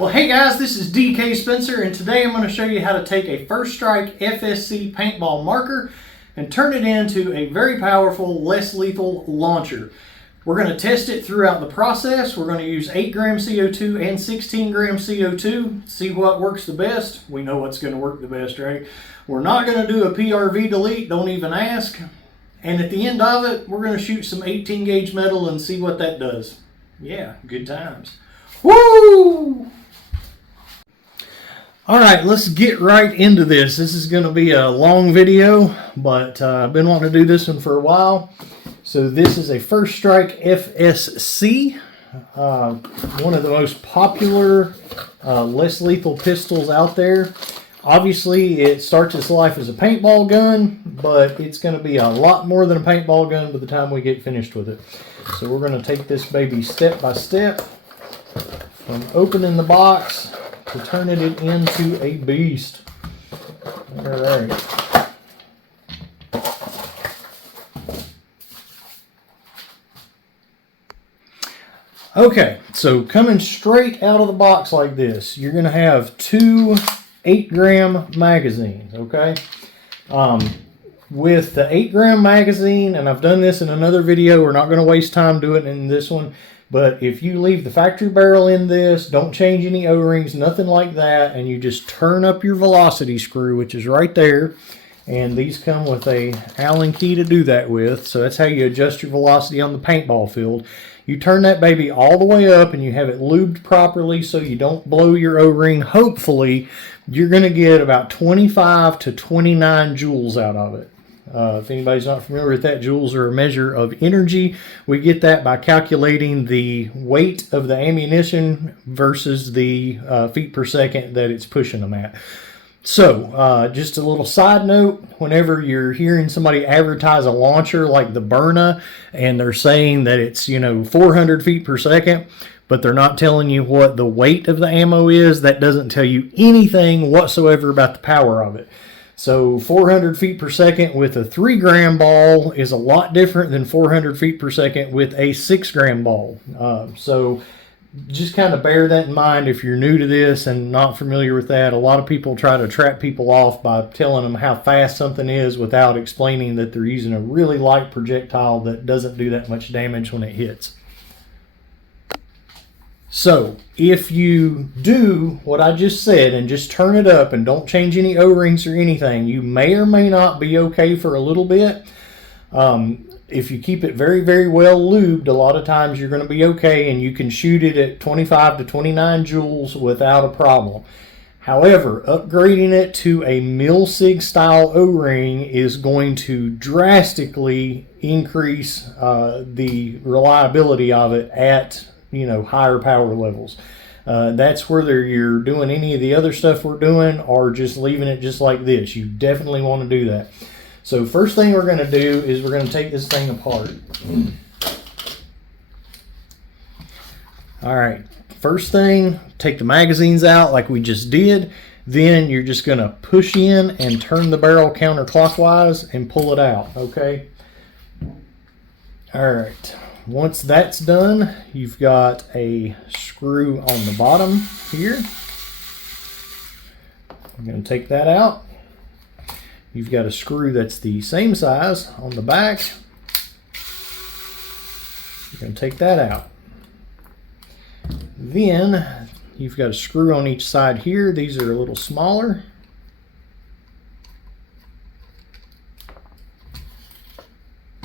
Well, hey guys, this is DK Spencer, and today I'm going to show you how to take a First Strike FSC paintball marker and turn it into a very powerful, less lethal launcher. We're going to test it throughout the process. We're going to use 8 gram CO2 and 16 gram CO2, see what works the best. We know what's going to work the best, right? We're not going to do a PRV delete, don't even ask. And at the end of it, we're going to shoot some 18 gauge metal and see what that does. Yeah, good times. Woo! All right, let's get right into this. This is going to be a long video, but I've been wanting to do this one for a while. So this is a First Strike FSC, one of the most popular, less lethal pistols out there. Obviously, it starts its life as a paintball gun, but it's going to be a lot more than a paintball gun by the time we get finished with it. So we're going to take this baby step by step, from opening the box to turning it into a beast. All right. Okay, so coming straight out of the box like this, you're going to have 2 8 gram magazines, okay? With the 8 gram magazine, and I've done this in another video, we're not going to waste time doing it in this one, but if you leave the factory barrel in this, don't change any O-rings, nothing like that, and you just turn up your velocity screw, which is right there, and these come with a Allen key to do that with, so that's how you adjust your velocity on the paintball field. You turn that baby all the way up and you have it lubed properly so you don't blow your O-ring. Hopefully, you're going to get about 25 to 29 joules out of it. If anybody's not familiar with that, joules are a measure of energy. We get that by calculating the weight of the ammunition versus the feet per second that it's pushing them at. So, just a little side note, whenever you're hearing somebody advertise a launcher like the Byrna, and they're saying that it's, 400 feet per second, but they're not telling you what the weight of the ammo is, that doesn't tell you anything whatsoever about the power of it. So 400 feet per second with a 3 gram ball is a lot different than 400 feet per second with a 6 gram ball. So just kind of bear that in mind if you're new to this and not familiar with that. A lot of people try to trap people off by telling them how fast something is without explaining that they're using a really light projectile that doesn't do that much damage when it hits. So, if you do what I just said and just turn it up and don't change any O-rings or anything, you may or may not be okay for a little bit. If you keep it very, very well lubed, a lot of times you're going to be okay and you can shoot it at 25 to 29 joules without a problem. However, upgrading it to a mil-sig style O-ring is going to drastically increase the reliability of it at higher power levels. That's whether you're doing any of the other stuff we're doing or just leaving it just like this. You definitely want to do that. So first thing we're going to do is we're going to take this thing apart. All right, first thing, take the magazines out like we just did. Then you're just going to push in and turn the barrel counterclockwise and pull it out, okay? All right. Once that's done, you've got a screw on the bottom here. I'm going to take that out. You've got a screw that's the same size on the back. You're going to take that out. Then you've got a screw on each side here. These are a little smaller.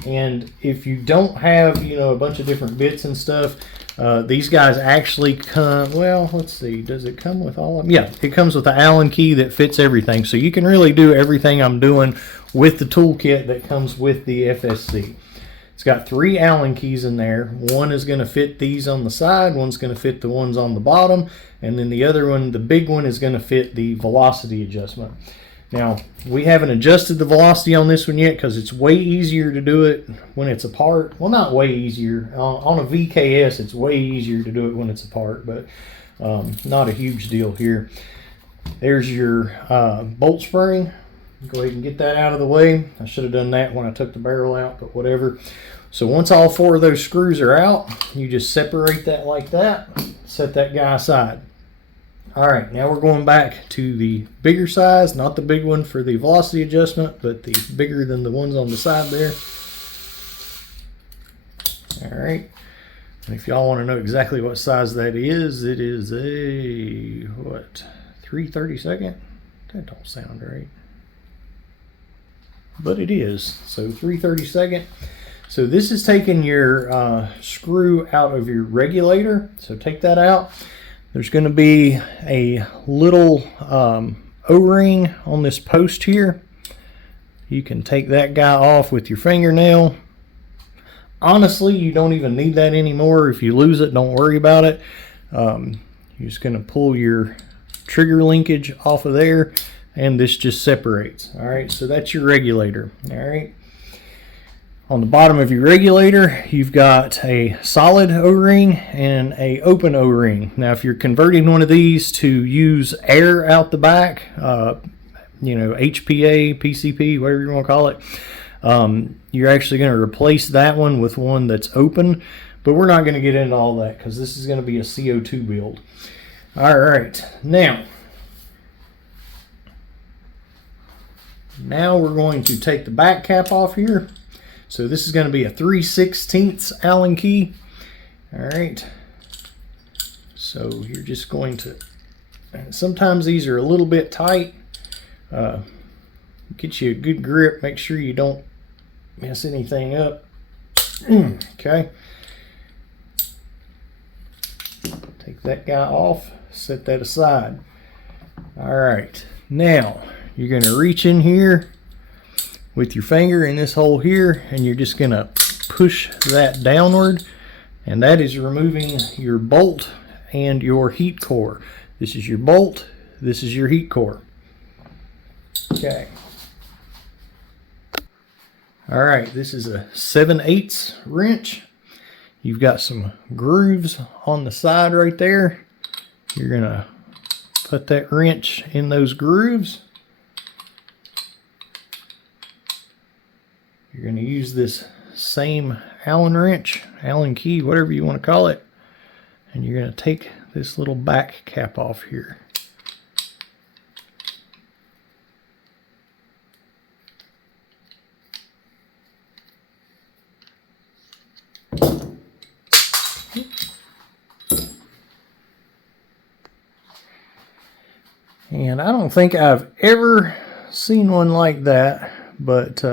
And if you don't have, a bunch of different bits and stuff, these guys actually come, well, let's see, does it come with all of them? Yeah, it comes with an Allen key that fits everything. So you can really do everything I'm doing with the toolkit that comes with the FSC. It's got 3 Allen keys in there. One is going to fit these on the side, one's going to fit the ones on the bottom, and then the other one, the big one, is going to fit the velocity adjustment. Now, we haven't adjusted the velocity on this one yet because it's way easier to do it when it's apart. Well, not way easier. On a VKS, it's way easier to do it when it's apart, but not a huge deal here. There's your bolt spring. Go ahead and get that out of the way. I should have done that when I took the barrel out, but whatever. So once all 4 of those screws are out, you just separate that like that. Set that guy aside. All right, now we're going back to the bigger size, not the big one for the velocity adjustment, but the bigger than the ones on the side there. All right, and if y'all want to know exactly what size that is, it is a, what, 3/32? That don't sound right. But it is, so 3/32. So this is taking your screw out of your regulator, so take that out. There's going to be a little O-ring on this post here. You can take that guy off with your fingernail. Honestly, you don't even need that anymore. If you lose it, don't worry about it. You're just going to pull your trigger linkage off of there, and this just separates. All right, so that's your regulator. All right. On the bottom of your regulator, you've got a solid O-ring and a open O-ring. Now, if you're converting one of these to use air out the back, you know, HPA, PCP, whatever you want to call it, you're actually going to replace that one with one that's open. But we're not going to get into all that because this is going to be a CO2 build. All right, now we're going to take the back cap off here. So this is going to be a 3/16 Allen key. All right. So you're just going to, sometimes these are a little bit tight. Get you a good grip. Make sure you don't mess anything up. Okay. Take that guy off. Set that aside. All right. Now you're going to reach in here with your finger in this hole here, and you're just going to push that downward, and that is removing your bolt and your heat core. This is your bolt, this is your heat core. Okay. All right, this is a 7/8 wrench. You've got some grooves on the side right there. You're going to put that wrench in those grooves. You're going to use this same Allen wrench, Allen key, whatever you want to call it, and you're going to take this little back cap off here. And I don't think I've ever seen one like that, but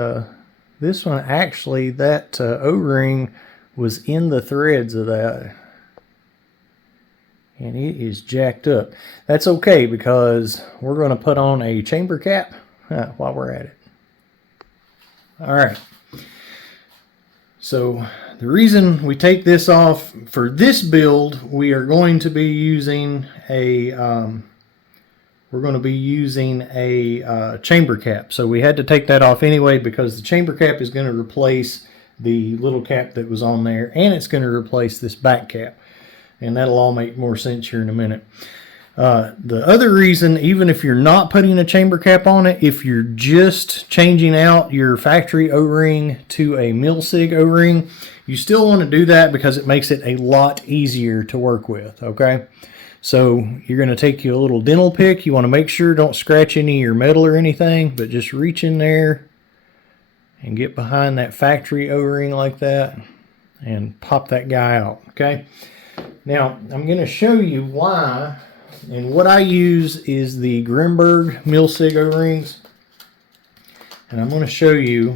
this one actually, that O-ring was in the threads of that. And it is jacked up. That's okay because we're going to put on a chamber cap while we're at it. All right. So the reason we take this off, for this build, we are going to be using a chamber cap. So we had to take that off anyway because the chamber cap is going to replace the little cap that was on there, and it's going to replace this back cap. And that'll all make more sense here in a minute. The other reason, even if you're not putting a chamber cap on it, if you're just changing out your factory O-ring to a mil-sig O-ring, you still want to do that because it makes it a lot easier to work with, okay? So you're going to take you a little dental pick. You want to make sure don't scratch any of your metal or anything, but just reach in there and get behind that factory O-ring like that and pop that guy out, okay? Now, I'm going to show you why, and what I use is the Grimberg mil-sig O-rings, and I'm going to show you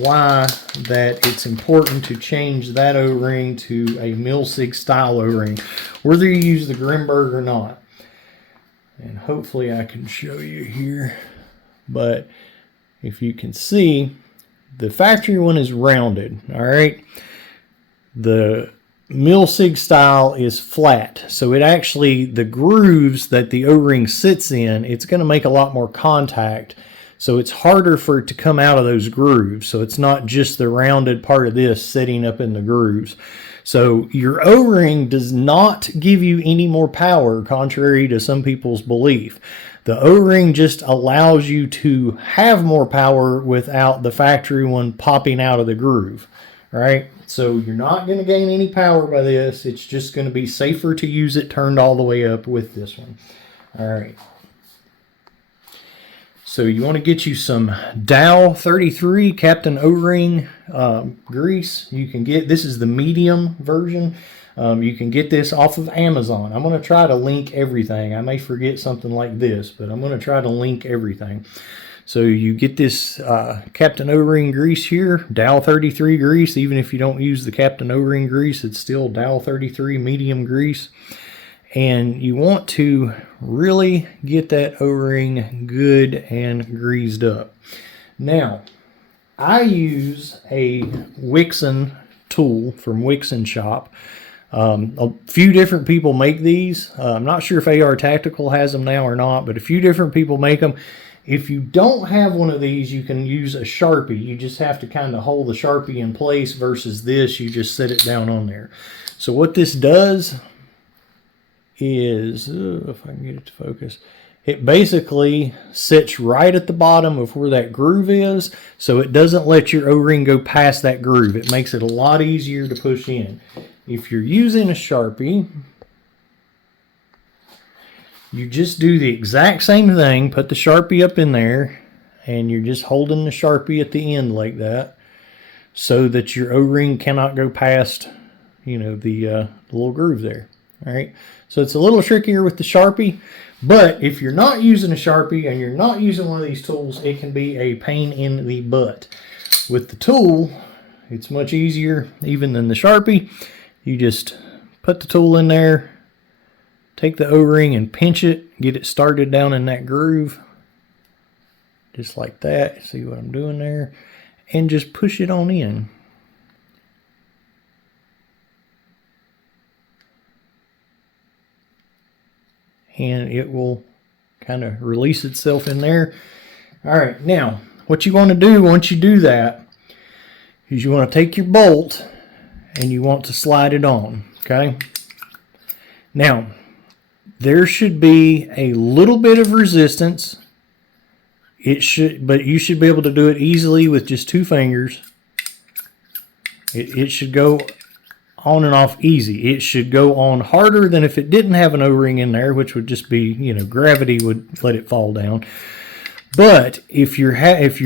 why that it's important to change that O-ring to a mil-sig style O-ring, whether you use the Grimberg or not. And hopefully I can show you here, but if you can see, the factory one is rounded, all right? The mil-sig style is flat, so it actually, the grooves that the O-ring sits in, it's going to make a lot more contact, so it's harder for it to come out of those grooves. So it's not just the rounded part of this sitting up in the grooves. So your O-ring does not give you any more power, contrary to some people's belief. The O-ring just allows you to have more power without the factory one popping out of the groove, right? So you're not going to gain any power by this. It's just going to be safer to use it turned all the way up with this one. All right. So you want to get you some Dow 33 Captain O-ring grease. You can get, this is the medium version. You can get this off of Amazon. I'm going to try to link everything. I may forget something like this, but I'm going to try to link everything. So you get this Captain O-ring grease here, Dow 33 grease. Even if you don't use the Captain O-ring grease, it's still Dow 33 medium grease. And you want to really get that O-ring good and greased up. Now, I use a Wixon tool from Wixon Shop. A few different people make these. I'm not sure if AR Tactical has them now or not, but a few different people make them. If you don't have one of these, you can use a Sharpie. You just have to kind of hold the Sharpie in place versus this. You just set it down on there. So what this does is, if I can get it to focus, it basically sits right at the bottom of where that groove is, so it doesn't let your O-ring go past that groove. It makes it a lot easier to push in. If you're using a Sharpie, you just do the exact same thing. Put the Sharpie up in there, and you're just holding the Sharpie at the end like that, so that your O-ring cannot go past, you know, the little groove there. All right, so it's a little trickier with the Sharpie, but if you're not using a Sharpie and you're not using one of these tools, it can be a pain in the butt. With the tool, it's much easier even than the Sharpie. You just put the tool in there, take the O-ring and pinch it, get it started down in that groove, just like that. See what I'm doing there? And just push it on in. And it will kind of release itself in there. All right, now what you want to do once you do that is you want to take your bolt and you want to slide it on, okay? Now, there should be a little bit of resistance. But you should be able to do it easily with just 2 fingers. It should go on and off easy. It should go on harder than if it didn't have an O-ring in there, which would just be, you know, gravity would let it fall down. But if you're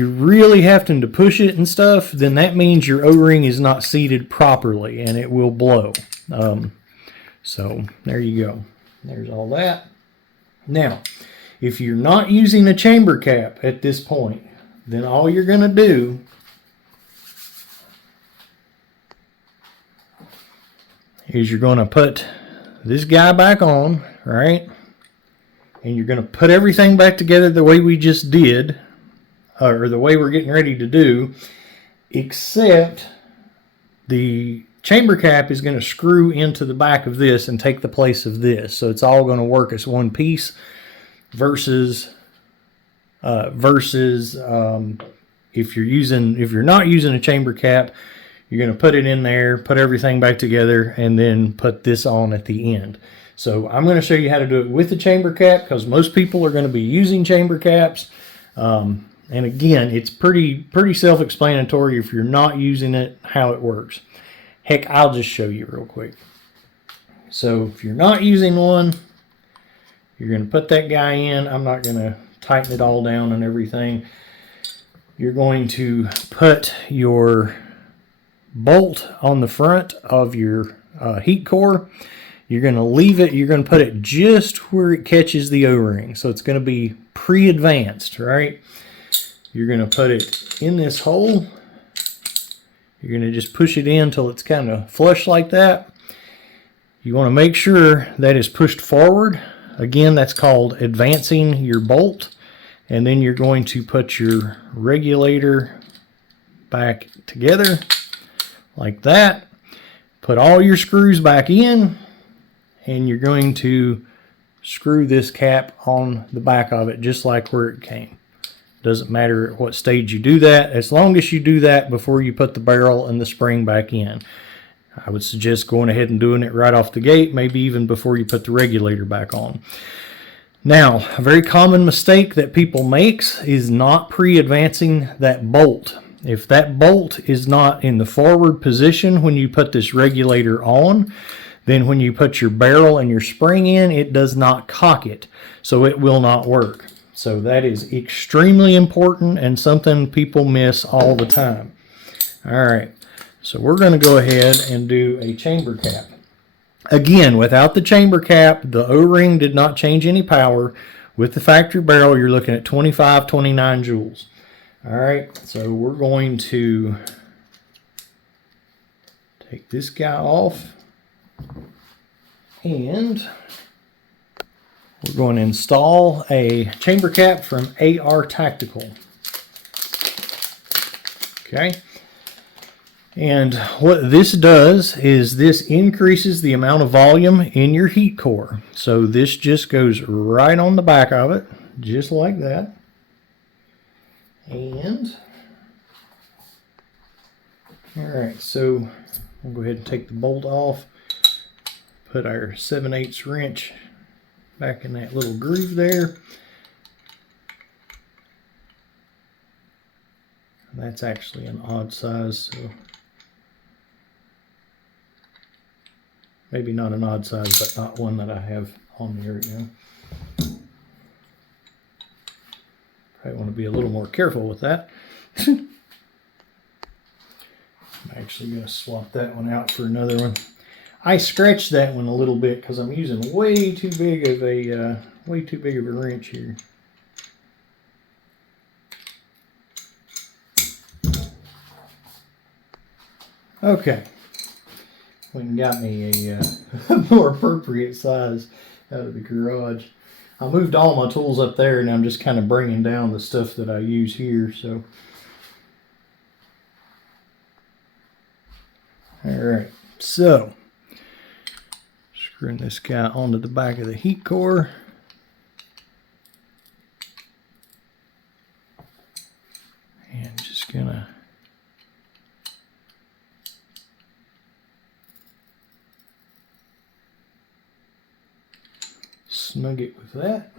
really having to push it and stuff, then that means your O-ring is not seated properly and it will blow. So there you go. There's all that. Now, if you're not using a chamber cap at this point, then all you're going to do is you're going to put this guy back on, right? And you're going to put everything back together the way we just did, or the way we're getting ready to do, except the chamber cap is going to screw into the back of this and take the place of this. So it's all going to work as one piece versus if you're not using a chamber cap, you're going to put it in there, put everything back together, and then put this on at the end. So I'm going to show you how to do it with the chamber cap, because most people are going to be using chamber caps. And again, it's pretty self-explanatory if you're not using it, how it works. Heck, I'll just show you real quick. So if you're not using one, you're going to put that guy in. I'm not going to tighten it all down and everything. You're going to put your bolt on the front of your heat core. You're going to leave it, you're going to put it just where it catches the O-ring. So it's going to be pre-advanced, right? You're going to put it in this hole. You're going to just push it in until it's kind of flush like that. You want to make sure that is pushed forward. Again, that's called advancing your bolt. And then you're going to put your regulator back together like that. Put all your screws back in, and you're going to screw this cap on the back of it just like where it came. Doesn't matter at what stage you do that, as long as you do that before you put the barrel and the spring back in. I would suggest going ahead and doing it right off the gate, maybe even before you put the regulator back on. Now, a very common mistake that people make is not pre-advancing that bolt. if that bolt is not in the forward position when you put this regulator on, then when you put your barrel and your spring in, it does not cock it, so it will not work. So that is extremely important and something people miss all the time. All right, so we're going to go ahead and do a chamber cap. Again, without the chamber cap, the O-ring did not change any power. With the factory barrel, you're looking at 25, 29 joules. All right, so we're going to take this guy off, and we're going to install a chamber cap from AR Tactical. Okay. And what this does is this increases the amount of volume in your heat core. So this just goes right on the back of it, just like that. And, all right, so we'll go ahead and take the bolt off, put our 7/8 wrench back in that little groove there. That's actually an odd size, so maybe not an odd size, but not one that I have on me right now. Probably want to be a little more careful with that. I'm actually going to swap that one out for another one. I scratched that one a little bit because I'm using way too big of a wrench here. Okay. Went and got me a more appropriate size out of the garage. I moved all my tools up there, and I'm just kind of bringing down the stuff that I use here. So, all right. So, screwing this guy onto the back of the heat core. And just gonna snug it with that.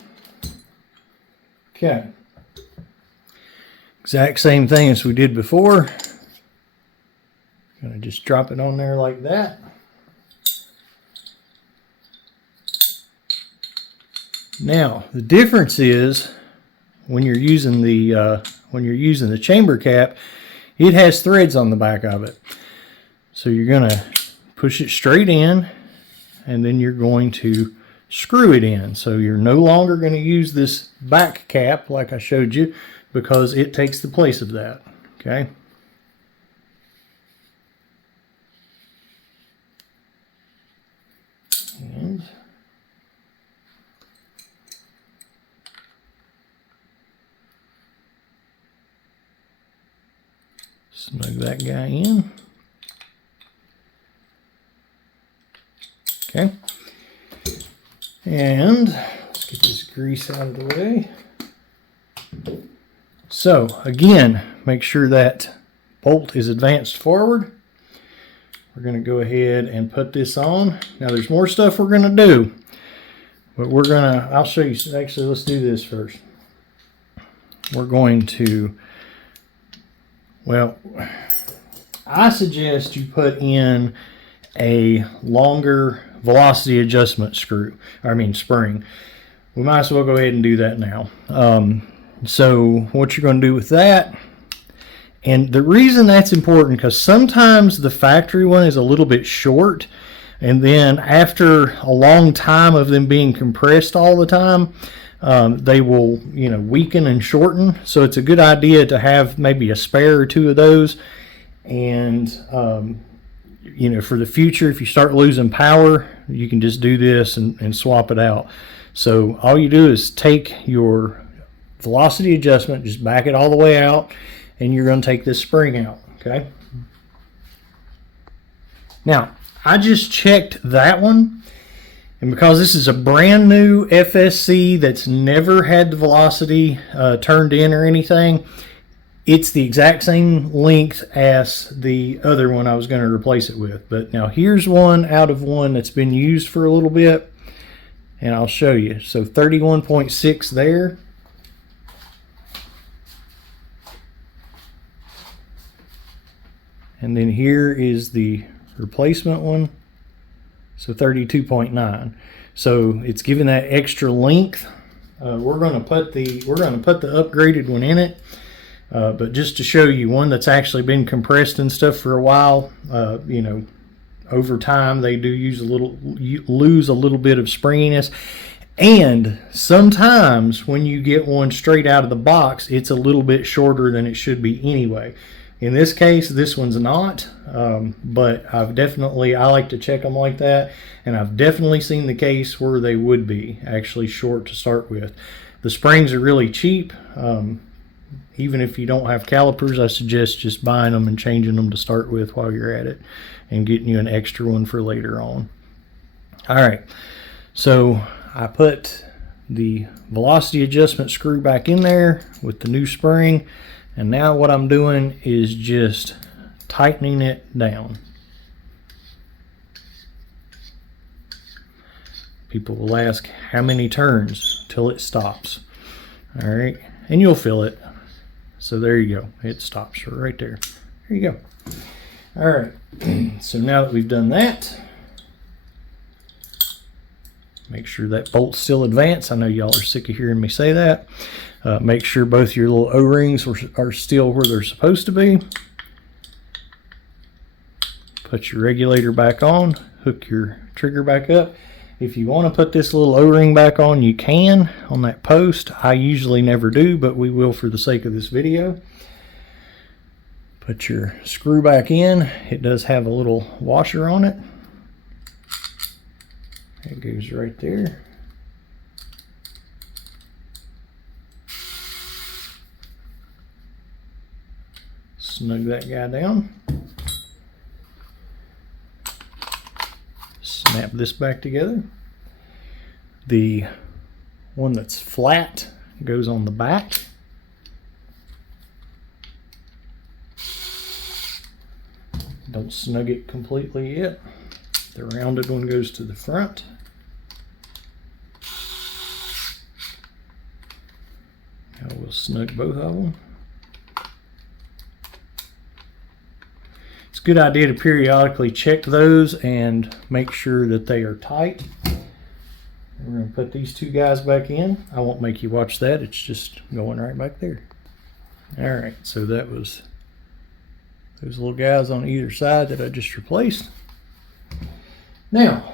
Okay. Exact same thing as we did before. Gonna just drop it on there like that. Now, the difference is when you're using the chamber cap, it has threads on the back of it. So you're gonna push it straight in, and then you're going to screw it in. So you're no longer going to use this back cap like I showed you, because it takes the place of that. Okay. And snug that guy in. Okay. And let's get this grease out of the way. So again, make sure that bolt is advanced forward. We're going to go ahead and put this on. Now there's more stuff we're going to do, but I'll show you. Actually, let's do this first. We're going to, well, I suggest you put in a longer velocity adjustment spring. We might as well go ahead and do that now. So what you're going to do with that, and the reason that's important, because sometimes the factory one is a little bit short, and then after a long time of them being compressed all the time, they will, weaken and shorten. So it's a good idea to have maybe a spare or two of those, and for the future, if you start losing power, you can just do this and swap it out. So all you do is take your velocity adjustment, just back it all the way out, and you're going to take this spring out. Okay. Now, I just checked that one, and because this is a brand new FSC that's never had the velocity turned in or anything, it's the exact same length as the other one I was going to replace it with. But now here's one out of one that's been used for a little bit, and I'll show you. So 31.6 there. and then here is the replacement one, so 32.9. So it's giving that extra length. We're going to put the upgraded one in it, but just to show you one that's actually been compressed and stuff for a while. You know, over time they do lose a little bit of springiness, and sometimes when you get one straight out of the box, it's a little bit shorter than it should be anyway. In this case, this one's not, but I like to check them like that, and I've definitely seen the case where they would be actually short to start with. The springs are really cheap. Even if you don't have calipers, I suggest just buying them and changing them to start with while you're at it, and getting you an extra one for later on. All right, so I put the velocity adjustment screw back in there with the new spring, and now what I'm doing is just tightening it down. People will ask how many turns till it stops. All right, and you'll feel it. So there you go, it stops right there. There you go. All right, so now that we've done that, make sure that bolt's still advanced. I know y'all are sick of hearing me say that. Make sure both your little O-rings are still where they're supposed to be. Put your regulator back on, hook your trigger back up. If you want to put this little O-ring back on, you can on that post. I usually never do, but we will for the sake of this video. Put your screw back in. It does have a little washer on it. It goes right there. Snug that guy down. Snap this back together. The one that's flat goes on the back. Don't snug it completely yet. The rounded one goes to the front. Now we'll snug both of them. It's a good idea to periodically check those and make sure that they are tight. We're going to put these two guys back in. I won't make you watch that. It's just going right back there. All right, so that was those little guys on either side that I just replaced. Now,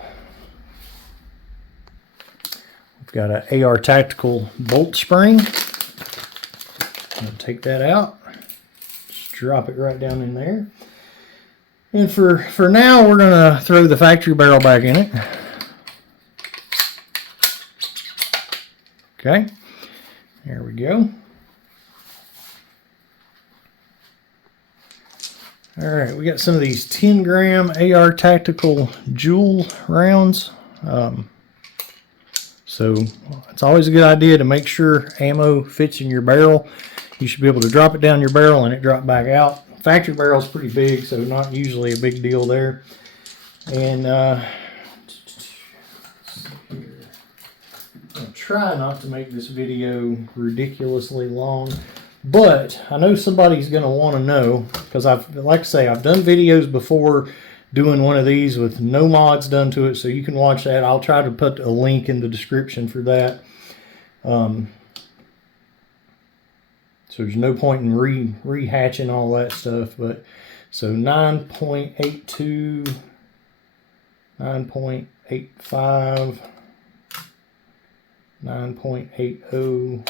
we've got an AR Tactical bolt spring. I'm going to take that out. Just drop it right down in there. And for now, we're going to throw the factory barrel back in it. Okay, there we go. All right, we got some of these 10-gram AR Tactical Joules rounds. So it's always a good idea to make sure ammo fits in your barrel. You should be able to drop it down your barrel and it drop back out. Factory barrel's pretty big, so not usually a big deal there. And I'll try not to make this video ridiculously long, but I know somebody's going to want to know, because like I say, I've done videos before doing one of these with no mods done to it, so you can watch that. I'll try to put a link in the description for that. So there's no point in rehatching all that stuff, but so 9.82, 9.85, 9.80,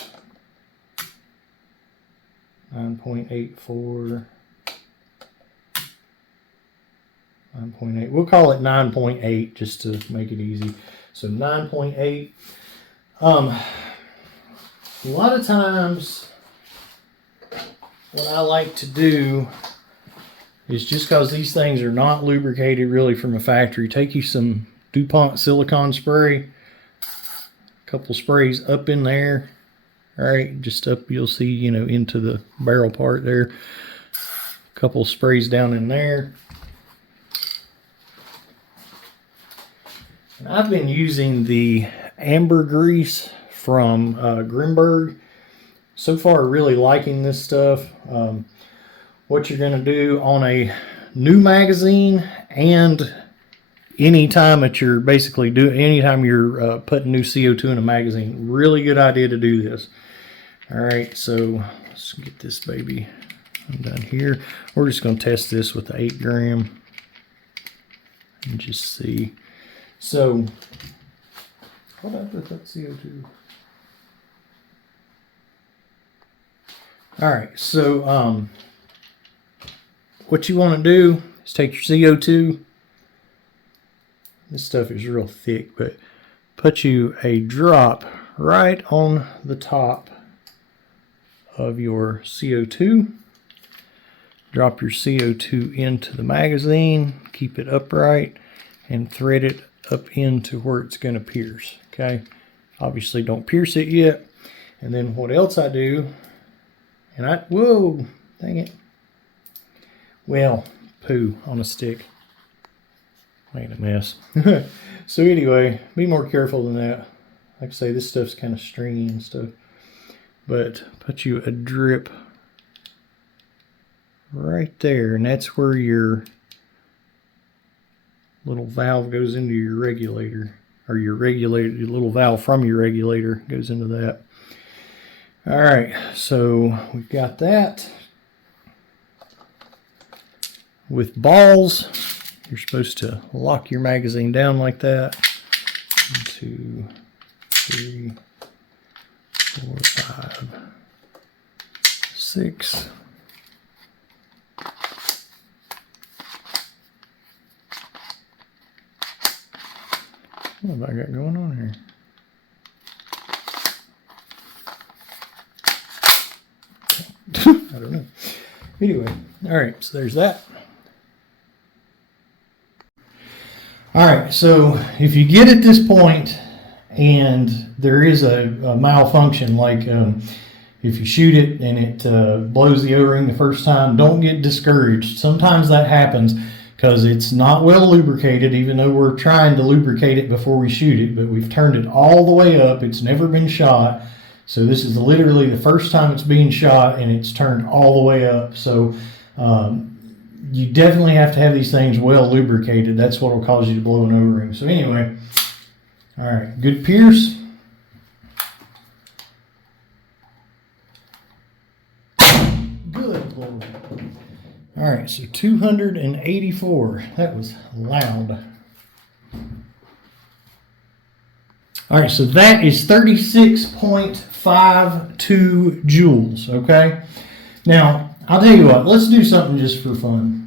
9.84, 9.8. We'll call it 9.8 just to make it easy. So 9.8. A lot of times what I like to do is, just because these things are not lubricated really from a factory, take you some DuPont silicone spray, a couple sprays up in there. All right, just up, you'll see, you know, into the barrel part there. A couple sprays down in there. And I've been using the ambergris from Grimberg. So far, really liking this stuff. What you're going to do on a new magazine and anytime that you're basically anytime you're putting new CO2 in a magazine. Really good idea to do this. All right, so let's get this baby undone here. We're just going to test this with the 8 gram and just see. So, what did I put that CO2? All right, so what you want to do is take your CO2. This stuff is real thick, but put you a drop right on the top of your CO2. Drop your CO2 into the magazine, keep it upright, and thread it up into where it's going to pierce. Okay, obviously don't pierce it yet. And then what else I do, and whoa, dang it. Well, poo on a stick. Made a mess. So anyway, be more careful than that. Like I say, this stuff's kind of stringy and stuff. But put you a drip right there, and that's where your little valve goes into your regulator, or your little valve from your regulator goes into that. All right, so we've got that. With balls, you're supposed to lock your magazine down like that. 1, 2, 3, 4, 5, 6. What have I got going on here? I don't know. Anyway, all right, so there's that. All right, so if you get at this point and there is a malfunction, like if you shoot it and it blows the O-ring the first time, don't get discouraged. Sometimes that happens because it's not well lubricated, even though we're trying to lubricate it before we shoot it, but we've turned it all the way up. It's never been shot. So this is literally the first time it's being shot, and it's turned all the way up. So you definitely have to have these things well lubricated. That's what will cause you to blow an O-ring. So anyway, all right, good pierce. Good Lord. All right, so 284. That was loud. All right, so that is 36.52 joules, okay? Now, I'll tell you what, let's do something just for fun.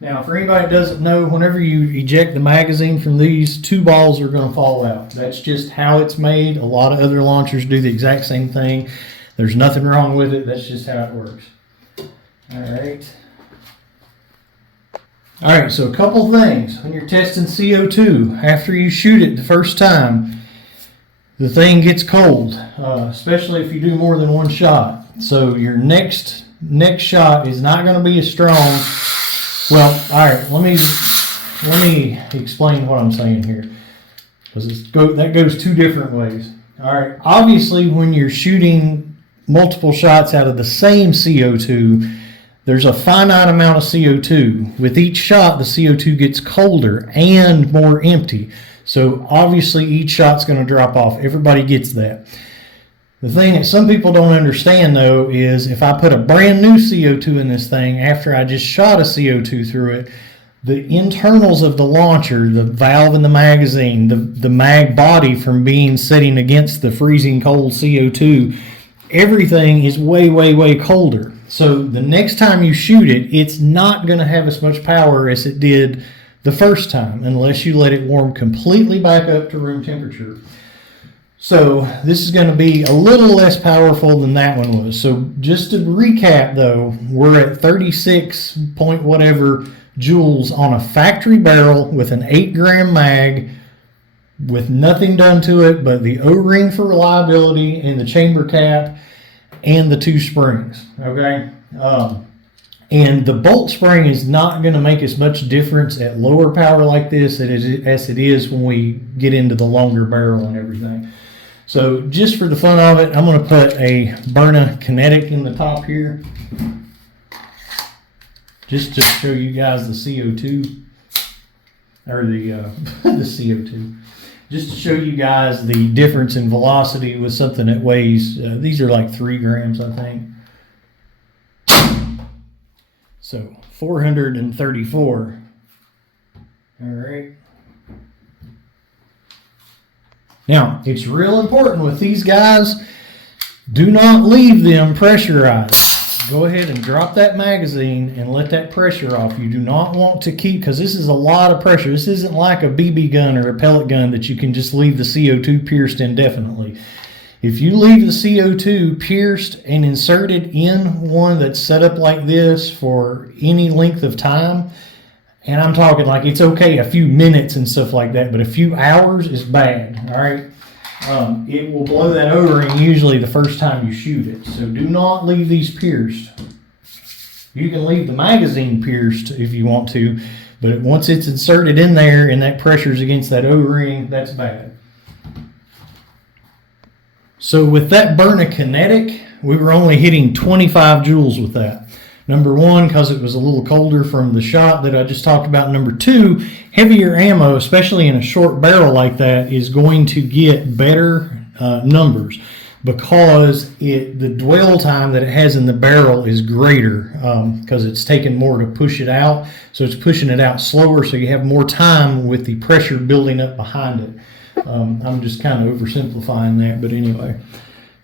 Now, for anybody that doesn't know, whenever you eject the magazine from these, 2 balls are going to fall out. That's just how it's made. A lot of other launchers do the exact same thing. There's nothing wrong with it. That's just how it works. All right. All right, so a couple things. When you're testing CO2, after you shoot it the first time, the thing gets cold, especially if you do more than one shot. So your next shot is not going to be as strong. Well, all right, let me explain what I'm saying here, because that goes 2 different ways. All right, obviously when you're shooting multiple shots out of the same CO2, there's a finite amount of CO2. With each shot, the CO2 gets colder and more empty. So obviously each shot's going to drop off. Everybody gets that. The thing that some people don't understand, though, is if I put a brand new CO2 in this thing after I just shot a CO2 through it, the internals of the launcher, the valve in the magazine, the mag body from being sitting against the freezing cold CO2, everything is way, way, way colder. So the next time you shoot it, it's not going to have as much power as it did the first time, unless you let it warm completely back up to room temperature. So this is going to be a little less powerful than that one was. So just to recap, though, we're at 36 point whatever joules on a factory barrel with an 8 gram mag, with nothing done to it but the O-ring for reliability and the chamber cap and the 2 springs, okay? And the bolt spring is not going to make as much difference at lower power like this as it is when we get into the longer barrel and everything. So just for the fun of it, I'm going to put a Byrna Kinetic in the top here, just to show you guys the CO2, or the the CO2, just to show you guys the difference in velocity with something that weighs, these are like 3 grams, I think. So 434. All right. Now, it's real important with these guys, do not leave them pressurized. Go ahead and drop that magazine and let that pressure off. You do not want to keep, because this is a lot of pressure. This isn't like a BB gun or a pellet gun that you can just leave the CO2 pierced indefinitely. If you leave the CO2 pierced and inserted in one that's set up like this for any length of time, and I'm talking like it's okay a few minutes and stuff like that, but a few hours is bad, all right? It will blow that O-ring usually the first time you shoot it. So do not leave these pierced. You can leave the magazine pierced if you want to, but once it's inserted in there and that pressure's against that O-ring, that's bad. So with that Byrna Kinetic, we were only hitting 25 joules with that. Number one, because it was a little colder from the shot that I just talked about. Number two, heavier ammo, especially in a short barrel like that, is going to get better numbers because the dwell time that it has in the barrel is greater because it's taken more to push it out. So it's pushing it out slower, so you have more time with the pressure building up behind it. I'm just kind of oversimplifying that, but anyway.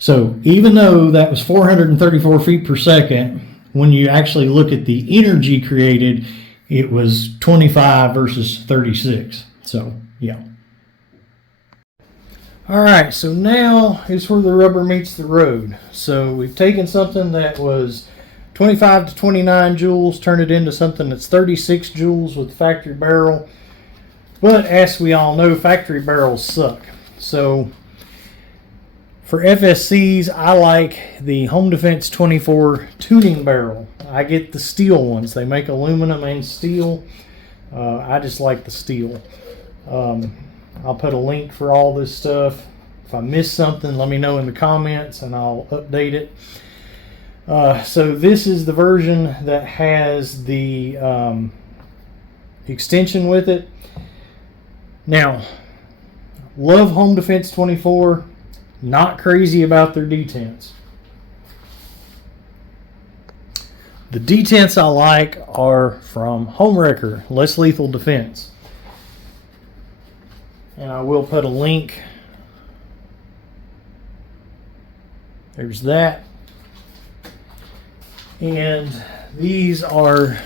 So even though that was 434 feet per second, when you actually look at the energy created, it was 25 versus 36. So, yeah. All right, so now is where the rubber meets the road. So we've taken something that was 25 to 29 joules, turned it into something that's 36 joules with factory barrel. But as we all know, factory barrels suck. So for FSCs, I like the Home Defense 24 tuning barrel. I get the steel ones. They make aluminum and steel. I just like the steel. I'll put a link for all this stuff. If I miss something, let me know in the comments and I'll update it. So this is the version that has the extension with it. Now, love Home Defense 24. Not crazy about their detents. The detents I like are from Home Wrecker, Less Lethal Defense. And I will put a link. There's that. And these are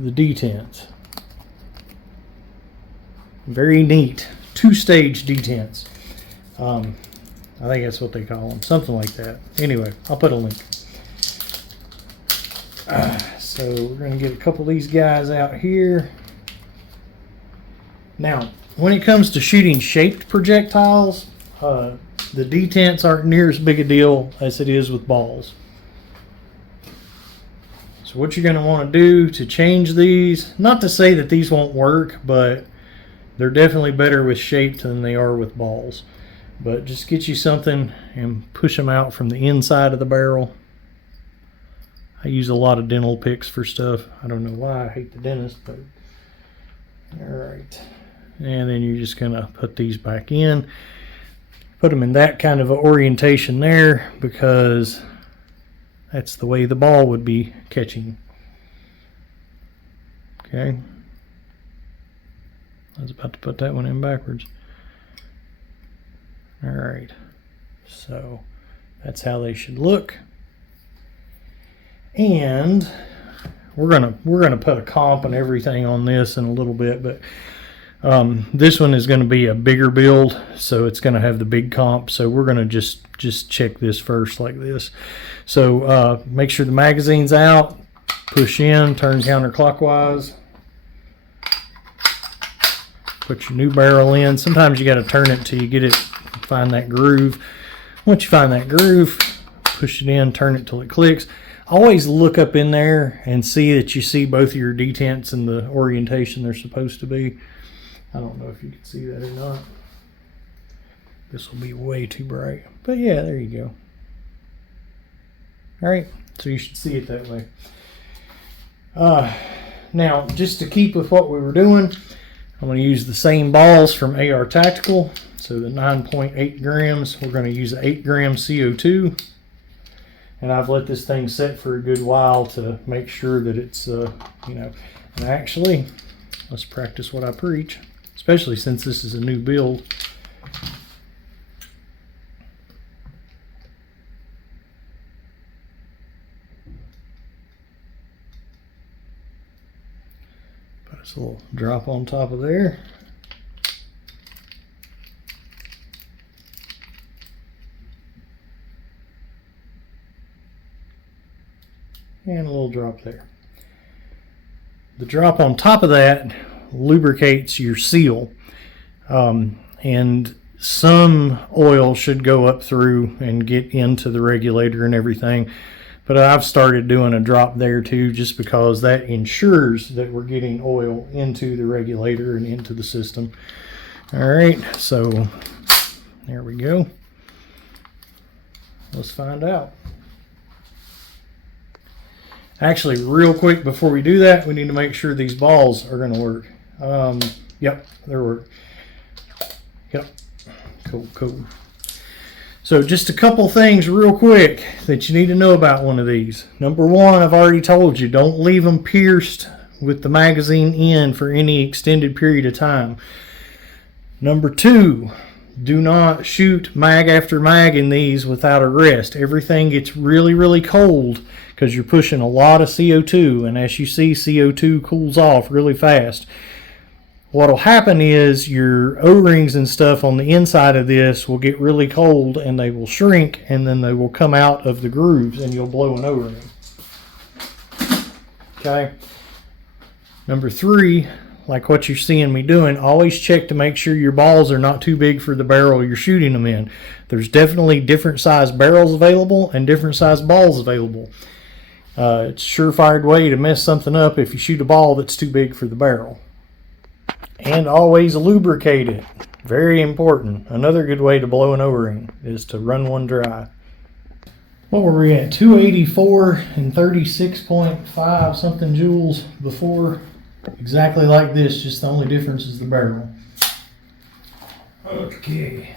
the detents. Very neat. 2-stage detents. I think that's what they call them. Something like that. Anyway, I'll put a link. So we're going to get a couple of these guys out here. Now, when it comes to shooting shaped projectiles, the detents aren't near as big a deal as it is with balls. So what you're going to want to do to change these, not to say that these won't work, but they're definitely better with shaped than they are with balls. But just get you something and push them out from the inside of the barrel. I use a lot of dental picks for stuff. I don't know why, I hate the dentist, but alright. And then you're just gonna put these back in. Put them in that kind of orientation there because that's the way the ball would be catching. Okay. I was about to put that one in backwards. Alright, so that's how they should look. And we're gonna put a comp and everything on this in a little bit, but this one is going to be a bigger build, so it's going to have the big comp. So we're going to just check this first like this. So make sure the magazine's out, push in, turn counterclockwise. Put your new barrel in. Sometimes you got to turn it till you get it, find that groove. Once you find that groove, push it in, turn it till it clicks. Always look up in there and see that you see both of your detents in the orientation they're supposed to be. I don't know if you can see that or not. This will be way too bright. But yeah, there you go. All right, so you should see it that way. Now, just to keep with what we were doing, I'm going to use the same balls from AR Tactical. So the 9.8 grams, we're going to use 8 grams CO2. And I've let this thing set for a good while to make sure that it's, you know, and actually, let's practice what I preach, especially since this is a new build. Put a little drop on top of there. And a little drop there. The drop on top of that lubricates your seal. And some oil should go up through and get into the regulator and everything. But I've started doing a drop there too, just because that ensures that we're getting oil into the regulator and into the system. All right, so there we go. Let's find out. Actually, real quick before we do that, we need to make sure these balls are going to work. Yep, they're working. Yep, cool. So just a couple things real quick that you need to know about one of these. Number one, I've already told you, don't leave them pierced with the magazine in for any extended period of time. Number two, do not shoot mag after mag in these without a rest. Everything gets really, really cold because you're pushing a lot of CO2, and as you see, CO2 cools off really fast. What'll happen is your O-rings and stuff on the inside of this will get really cold and they will shrink, and then they will come out of the grooves and you'll blow an O-ring. Okay. Number three, like what you're seeing me doing, always check to make sure your balls are not too big for the barrel you're shooting them in. There's definitely different size barrels available and different size balls available. It's a surefire way to mess something up if you shoot a ball that's too big for the barrel. And always lubricate it. Very important. Another good way to blow an O-ring is to run one dry. What were we at? 284 and 36.5 something joules before. Exactly like this, just the only difference is the barrel. Okay,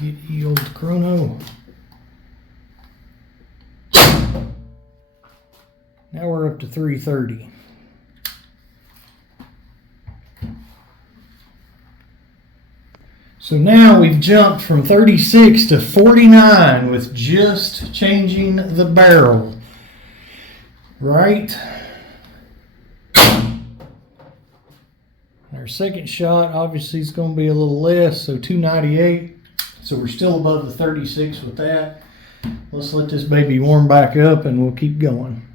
get ye old chrono. Now we're up to 330. So now we've jumped from 36 to 49 with just changing the barrel. Right? Our second shot obviously is going to be a little less, so 298. So we're still above the 36 with that. Let's let this baby warm back up and we'll keep going.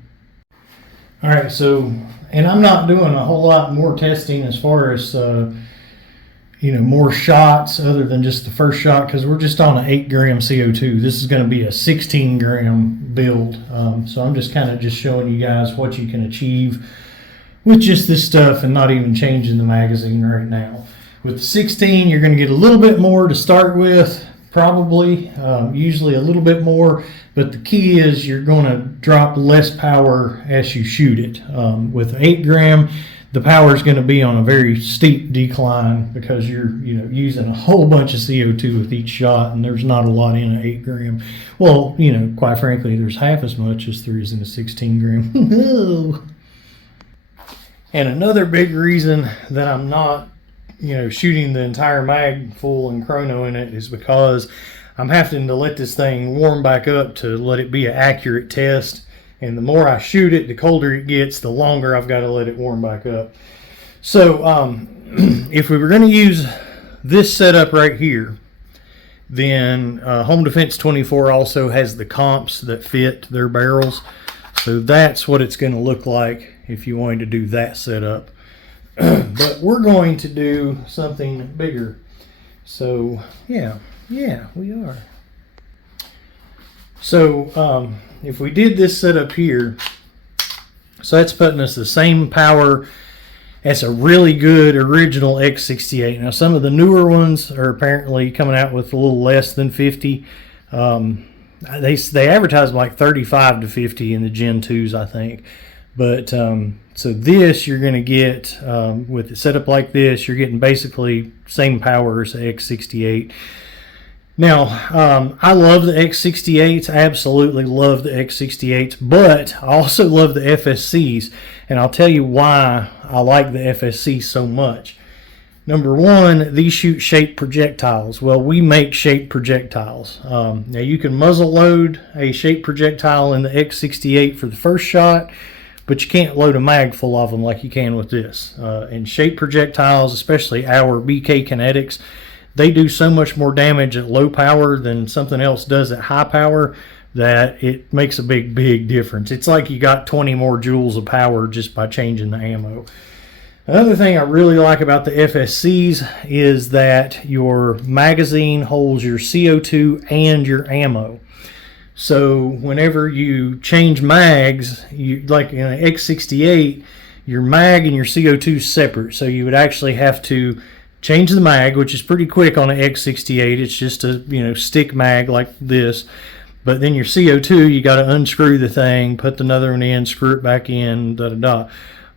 All right, so, and I'm not doing a whole lot more testing as far as, more shots other than just the first shot, because we're just on an 8 gram CO2. This is going to be a 16 gram build. So I'm just kind of just showing you guys what you can achieve with just this stuff and not even changing the magazine right now. With the 16, you're going to get a little bit more to start with, probably, usually a little bit more, but the key is you're going to drop less power as you shoot it. With 8 gram, the power is going to be on a very steep decline because you're using a whole bunch of CO2 with each shot, and there's not a lot in an 8 gram. Well, quite frankly, there's half as much as there is in a 16 gram. And another big reason that I'm not, shooting the entire mag full and chrono in it is because I'm having to let this thing warm back up to let it be an accurate test. And the more I shoot it, the colder it gets, the longer I've got to let it warm back up. So if we were going to use this setup right here, then Home Defense 24 also has the comps that fit their barrels. So that's what it's going to look like if you wanted to do that setup. But we're going to do something bigger. So yeah, we are. So if we did this setup here, so that's putting us the same power That's a really good original X68. Now, some of the newer ones are apparently coming out with a little less than 50. They advertise like 35 to 50 in the Gen 2s, I think. But so this you're going to get with it set up like this, you're getting basically same power as the X68. Now, I love the X68s. I absolutely love the X68s, but I also love the FSCs, and I'll tell you why I like the FSC so much. Number one, these shoot shaped projectiles. Well, we make shaped projectiles. Now, you can muzzle load a shaped projectile in the X68 for the first shot, but you can't load a mag full of them like you can with this. And shaped projectiles, especially our BK Kinetics, they do so much more damage at low power than something else does at high power that it makes a big, big difference. It's like you got 20 more joules of power just by changing the ammo. Another thing I really like about the FSCs is that your magazine holds your CO2 and your ammo. So whenever you change mags, like in an X68, your mag and your CO2 is separate. So you would actually have to change the mag, which is pretty quick on an X68. It's just a stick mag like this. But then your CO2, you got to unscrew the thing, put another one in, screw it back in, da da da.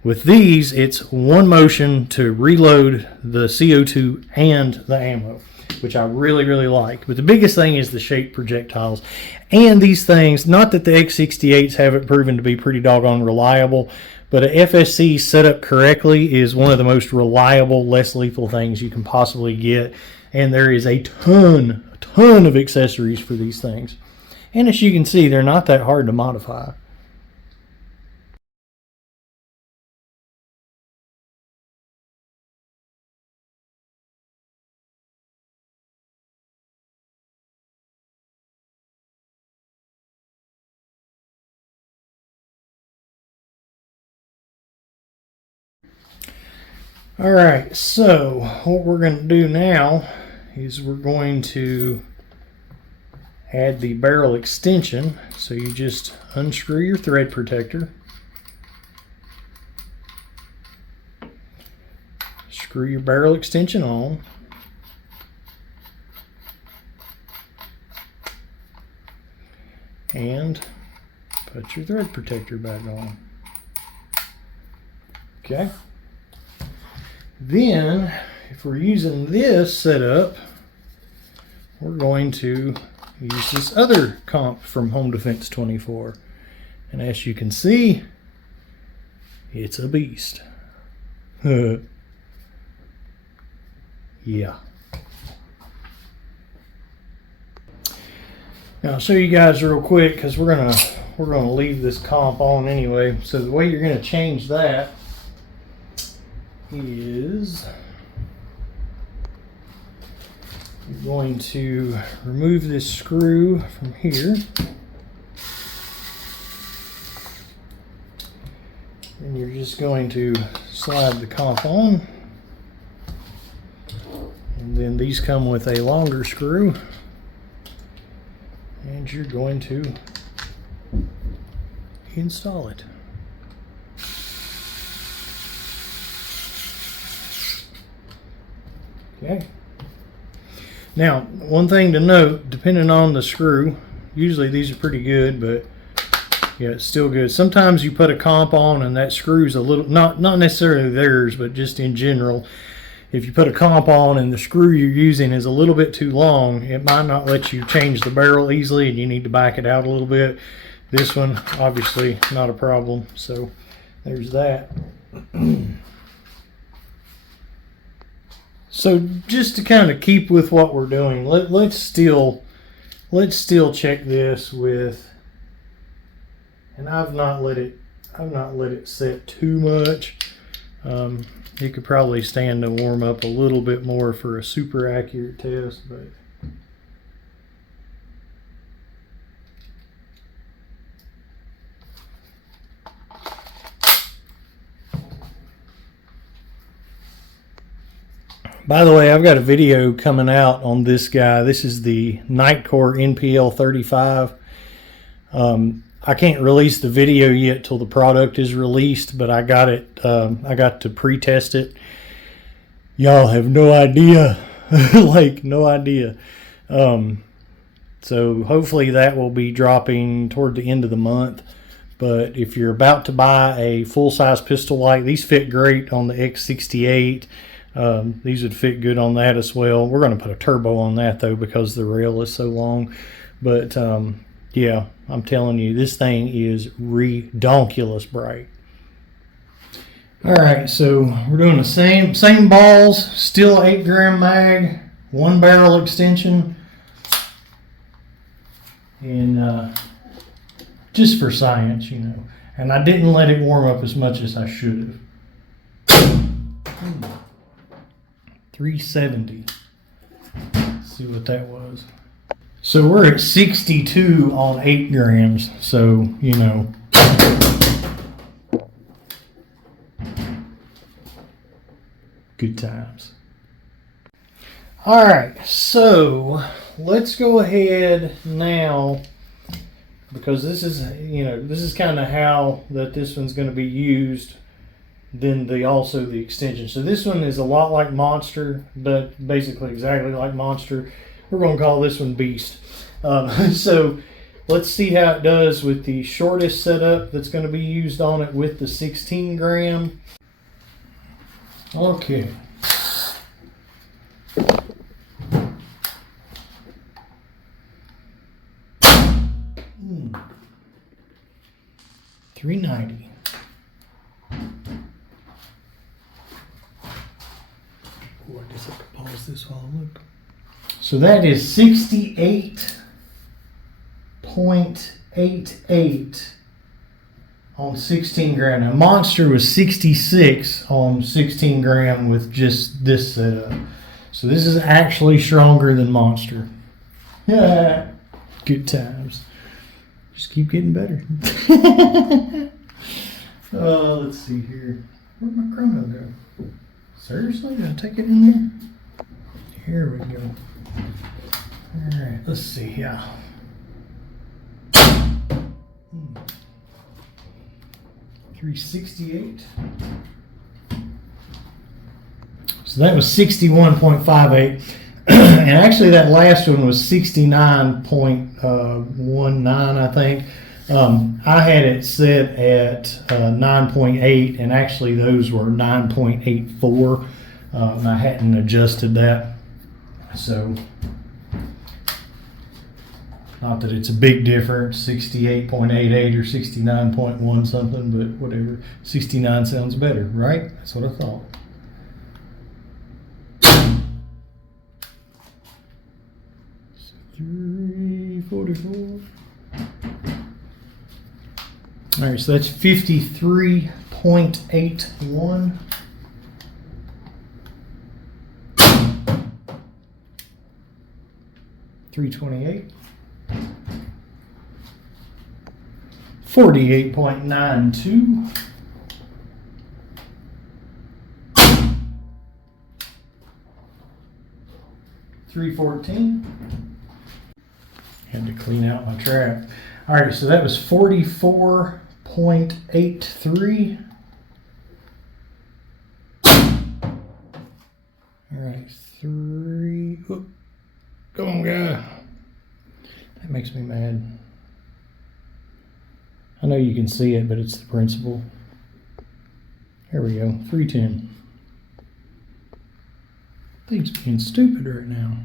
With these, it's one motion to reload the CO2 and the ammo, which I really, really like. But the biggest thing is the shaped projectiles. And these things, not that the X68s haven't proven to be pretty doggone reliable, but an FSC set up correctly is one of the most reliable, less lethal things you can possibly get. And there is a ton of accessories for these things. And as you can see, they're not that hard to modify. Alright, so what we're going to do now is we're going to add the barrel extension. So you just unscrew your thread protector, screw your barrel extension on, and put your thread protector back on. Okay. Then, if we're using this setup, we're going to use this other comp from Home Defense 24. And as you can see, it's a beast. Yeah. Now I'll show you guys real quick because we're gonna leave this comp on anyway. So the way you're gonna change that is you're going to remove this screw from here, and you're just going to slide the comp on, and then these come with a longer screw, and you're going to install it. Okay. Now, one thing to note, depending on the screw, usually these are pretty good, but yeah, it's still good. Sometimes you put a comp on and that screw's a little, not necessarily theirs, but just in general, if you put a comp on and the screw you're using is a little bit too long, it might not let you change the barrel easily and you need to back it out a little bit. This one, obviously, not a problem. So there's that. So just to kind of keep with what we're doing, let's still check this with, and I've not let it set too much. You could probably stand to warm up a little bit more for a super accurate test, but by the way, I've got a video coming out on this guy. This is the Nightcore NPL 35. I can't release the video yet till the product is released, but I got it. I got to pre-test it. Y'all have no idea, like no idea. So hopefully that will be dropping toward the end of the month. But if you're about to buy a full-size pistol like, these fit great on the X68. These would fit good on that as well. We're going to put a turbo on that though because the rail is so long. But yeah, I'm telling you, this thing is redonkulous bright. All right, so we're doing the same balls, still 8-gram mag, 1 barrel extension, and just for science, you know. And I didn't let it warm up as much as I should have. 370. Let's see what that was. So we're at 62 on 8 grams. So, you know. Good times. All right, so let's go ahead now, because this is, you know, this is kind of how that this one's going to be used. Then also the extension. So this one is a lot like Monster, but basically exactly like Monster. We're going to call this one Beast. So let's see how it does with the shortest setup that's going to be used on it with the 16 gram. Okay. $390. Oh, I guess I could pause this while I look. So that is 68.88 on 16 gram. Now Monster was 66 on 16 gram with just this setup. So this is actually stronger than Monster. Yeah, good times. Just keep getting better. Let's see here. Where'd my chrono go? Seriously? Did I take it in here? Here we go. Alright, let's see here. 368. So that was 61.58. And actually that last one was 69.19, I think. I had it set at 9.8, and actually those were 9.84. And I hadn't adjusted that. So, not that it's a big difference, 68.88 or 69.1 something, but whatever. 69 sounds better, right? That's what I thought. So 344. All right, so that's 53.81. $328. 48.92. $314. Had to clean out my trap. All right, so that was 44.83. All right, 3. Whoop. Come on, guy. That makes me mad. I know you can see it, but it's the principle. Here we go, 310. Thing's being stupid right now.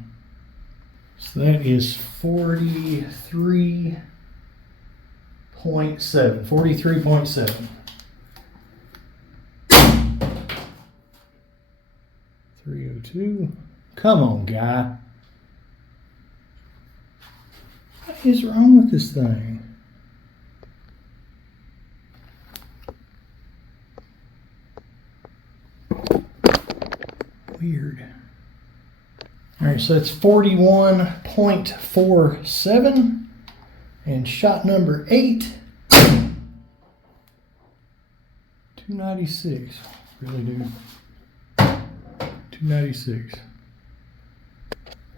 So that is 43.7. 43.7. 302. Come on, guy. What is wrong with this thing? Weird. All right, so that's 41.47. And shot number 8. 296. Really, dude. 296.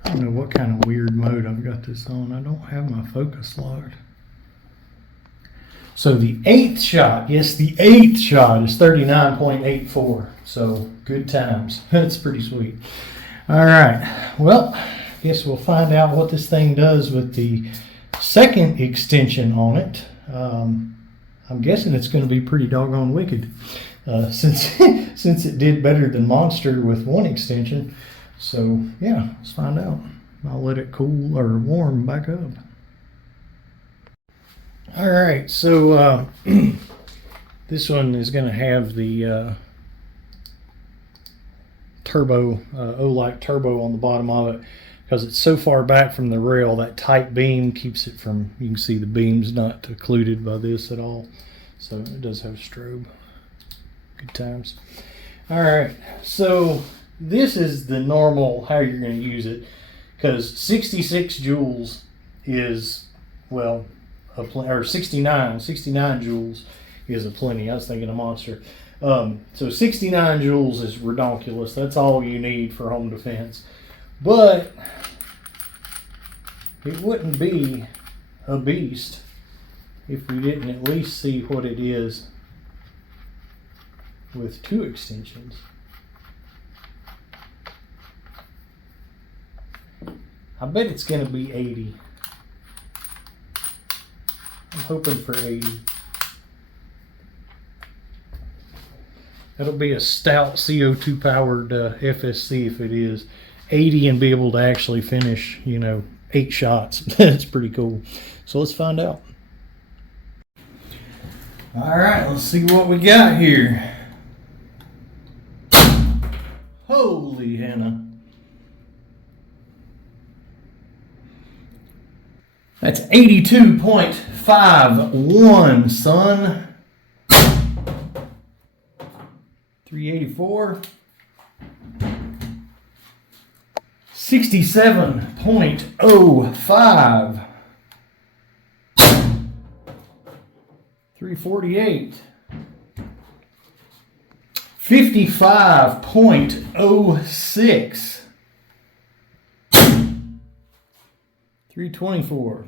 I don't know what kind of weird mode I've got this on. I don't have my focus locked. So the 8th shot, yes, the 8th shot is 39.84. So good times. That's pretty sweet. All right. Well, I guess we'll find out what this thing does with the second extension on it. I'm guessing it's going to be pretty doggone wicked since since it did better than Monster with one extension. So yeah, let's find out. I'll let it cool or warm back up. All right, so this one is going to have the turbo, Olight turbo on the bottom of it because it's so far back from the rail. That tight beam keeps it from, you can see the beam's not occluded by this at all. So it does have a strobe. Good times. All right, so this is the normal how you're going to use it because 66 joules is, well, or 69 joules is a plenty. I was thinking a Monster. So 69 joules is redonkulous. That's all you need for home defense. But it wouldn't be a beast if we didn't at least see what it is with 2 extensions. I bet it's going to be 80. I'm hoping for 80. That'll be a stout CO2 powered FSC if it is 80 and be able to actually finish, 8 shots. That's pretty cool. So let's find out. All right, let's see what we got here. Holy Hannah. That's 82.51, son. 384. 67.05. 348. 55.06. 324.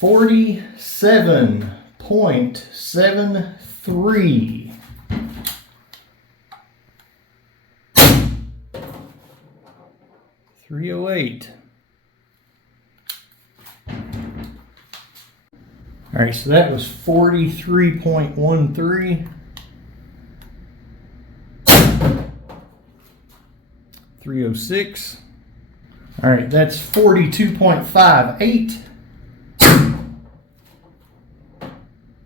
47.73. 308. All right, so that was 43.13. 306. All right, that's 42.58.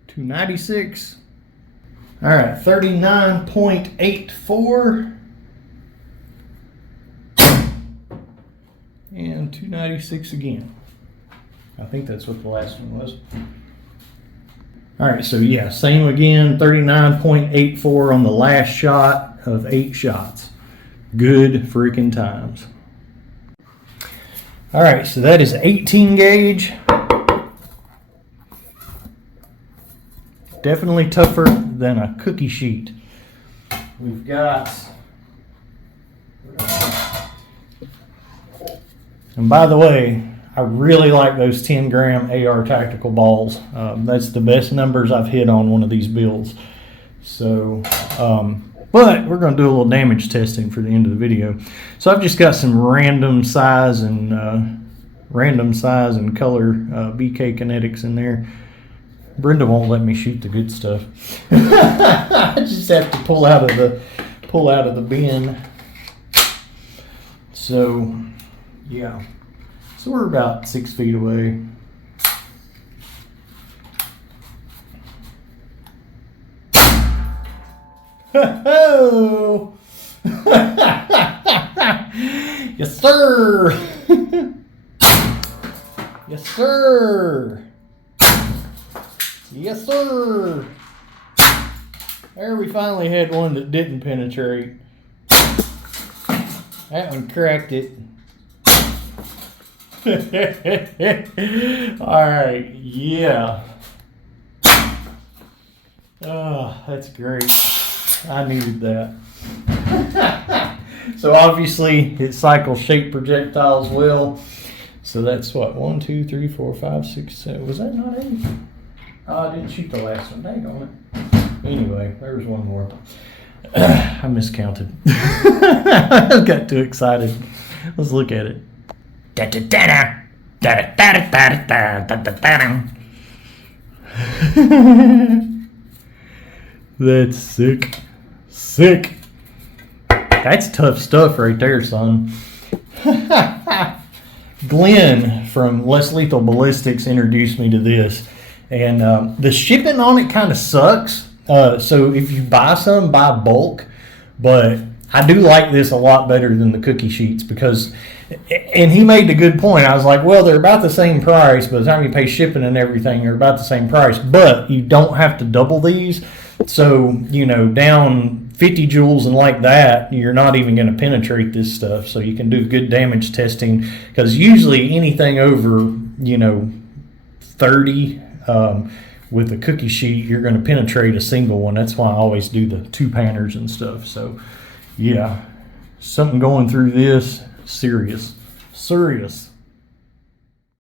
296. All right, 39.84. And 296 again. I think that's what the last one was. All right, so yeah, same again, 39.84 on the last shot of 8 shots. Good freaking times. All right, so that is 18 gauge. Definitely tougher than a cookie sheet. We've got, and by the way, I really like those 10 gram AR tactical balls. That's the best numbers I've hit on one of these builds. So, but we're going to do a little damage testing for the end of the video. So I've just got some random size and color BK Kinetics in there. Brenda won't let me shoot the good stuff. I just have to pull out of the bin. So, yeah. So we're about 6 feet away. Ho-ho! Yes, sir! Yes, sir! Yes, sir! There, we finally had one that didn't penetrate. That one cracked it. Alright, yeah. Oh, that's great. I needed that. So obviously it cycles shape projectiles well. So that's what, 1, 2, 3, 4, 5, 6, 7. Was that not 8? Oh, I didn't shoot the last one. Dang on it. Anyway, there's one more. I miscounted. I got too excited. Let's look at it. That's sick. Sick. That's tough stuff right there, son. Glenn from Less Lethal Ballistics introduced me to this. And the shipping on it kind of sucks. So if you buy some, buy bulk. But I do like this a lot better than the cookie sheets because, and he made a good point. I was like, well, they're about the same price. By the time you pay shipping and everything, they're about the same price. But you don't have to double these. So, you know, down 50 joules and like that, you're not even going to penetrate this stuff. So you can do good damage testing because usually anything over, you know, 30 with a cookie sheet, you're going to penetrate a single one. That's why I always do the 2-panners and stuff. So, yeah, something going through this, serious.